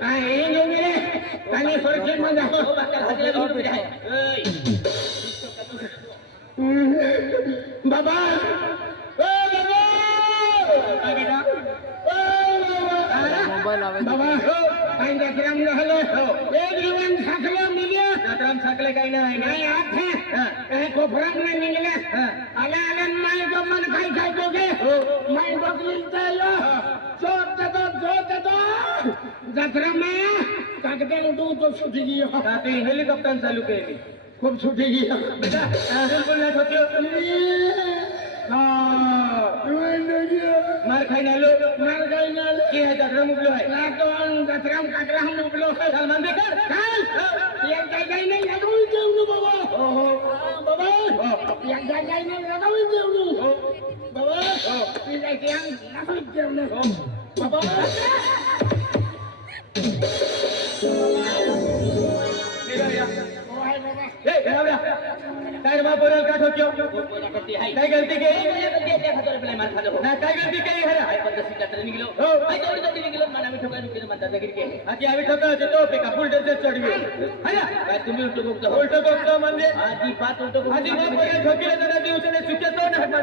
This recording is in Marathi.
काय हे घेऊन गेले आणि सुरक्षित मध्ये जाऊ बाबा बाबा काही जत्राम झालं एक जीवन साखलं मिळलं जत्राम साखले काही नाही नाही आता कोपराम नाही निघलं आला आला नाही मन काही काय दोघे माई बघली जत्रा में कागदाला तो सुटी गया हेलिकॉप्टर चालू केली खूप सुटी गया बोलण्यात मार खाई आलो मार खाई आलो की है जत्रा मुबलो है ना तो जत्रा काकरा हम मुबलो है सलमान बेकर चल ये जाय नाही लगावी देऊ बाबा हो बाबा या जाय नाही लगावी देऊ बाबा ती जाय की लगावी देऊ बाबा काय रे बाबा का ठोक्यो काय गलती केली काय गलती केली हरा पद्धती जत्रा निघलो हो तेवढी जत्रा निघलो मला मी ठोका निघलो म्हणता जागीर केली आधी आम्ही ठोका होतो पे का फुल टेन्शन चढवी हरा काय तुम्ही उलटो बघतो म्हणजे आधी पाच उलटो आधी बाबा ठोकीला जरा दिवसाने चुक्या तो ना